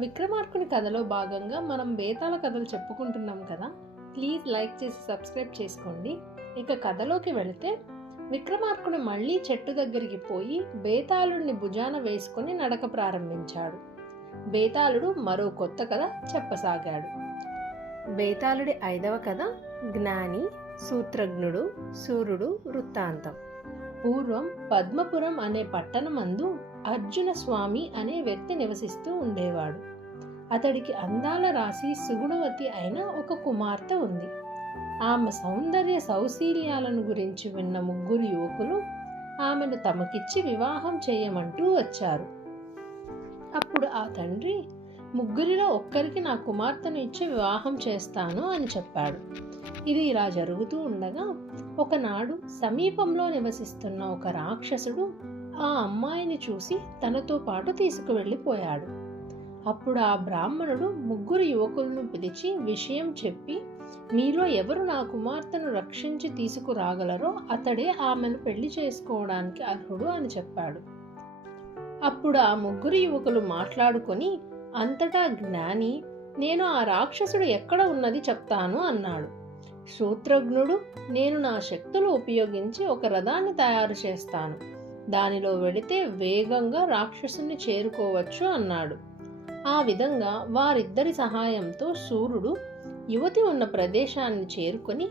విక్రమార్కుని కథలో భాగంగా మనం బేతాళ కథలు చెప్పుకుంటున్నాం కదా. ప్లీజ్ లైక్ చేసి సబ్స్క్రైబ్ చేసుకోండి. ఇక కథలోకి వెళితే విక్రమార్కుడు మళ్ళీ చెట్టు దగ్గరికి పోయి బేతాళుడిని భుజాన వేసుకొని నడక ప్రారంభించాడు. బేతాళుడు మరో కొత్త కథ చెప్పసాగాడు. బేతాళుడి 5వ కథ జ్ఞాని, సూత్రజ్ఞుడు, సూర్యుడు వృత్తాంతం. పూర్వం పద్మపురం అనే పట్టణమందు అర్జున స్వామి అనే వ్యక్తి నివసిస్తూ ఉండేవాడు. అతడికి అందాల రాశి సుగుణవతి అయిన ఒక కుమార్తె ఉంది. ఆమె సౌందర్య సౌశీల్యాలను గురించి విన్న 3 యువకులు ఆమెను తమకిచ్చి వివాహం చేయమంటూ వచ్చారు. అప్పుడు ఆ తండ్రి, 3 ఒక్కరికి నా కుమార్తెను ఇచ్చి వివాహం చేస్తాను అని చెప్పాడు. ఇది ఇలా జరుగుతూ ఉండగా ఒకనాడు సమీపంలో నివసిస్తున్న ఒక రాక్షసుడు ఆ అమ్మాయిని చూసి తనతో పాటు తీసుకువెళ్ళిపోయాడు. అప్పుడు ఆ బ్రాహ్మణుడు 3 యువకులను పిలిచి విషయం చెప్పి, మీలో ఎవరు నా కుమార్తెను రక్షించి తీసుకురాగలరో అతడే ఆమెను పెళ్లి చేసుకోవడానికి అర్హుడు అని చెప్పాడు. అప్పుడు ఆ 3 యువకులు మాట్లాడుకొని, అంతటా జ్ఞాని, నేను ఆ రాక్షసుడు ఎక్కడ ఉన్నది చెప్తాను అన్నాడు. సూత్రజ్ఞుడు, నేను నా శక్తులు ఉపయోగించి ఒక రథాన్ని తయారు చేస్తాను, దానిలో వెళితే వేగంగా రాక్షసుని చేరుకోవచ్చు అన్నాడు. ఆ విధంగా వారిద్దరి సహాయంతో సూర్యుడు యువతి ఉన్న ప్రదేశాన్ని చేరుకొని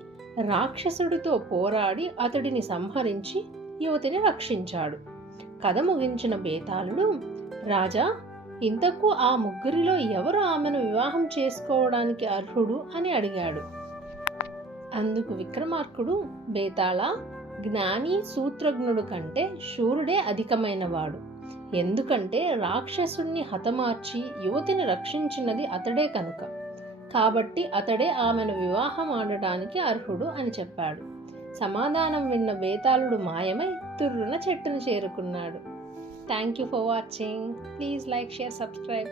రాక్షసుడితో పోరాడి అతడిని సంహరించి యువతిని రక్షించాడు. కథ ముగించిన బేతాళుడు, రాజా, ఇంతకు ఆ 3 ఎవరు ఆమెను వివాహం చేసుకోవడానికి అర్హుడు అని అడిగాడు. అందుకు విక్రమార్కుడు, బేతాళ, జ్ఞాని సూత్రజ్ఞుడు కంటే శూరుడే అధికమైనవాడు. ఎందుకంటే రాక్షసుణ్ణి హతమార్చి యువతిని రక్షించినది అతడే కనుక. కాబట్టి అతడే ఆమెను వివాహం ఆడటానికి అర్హుడు అని చెప్పాడు. సమాధానం విన్న బేతాళుడు మాయమై తుర్రున చెట్టును చేరుకున్నాడు. Thank you for watching. Please like, share, subscribe.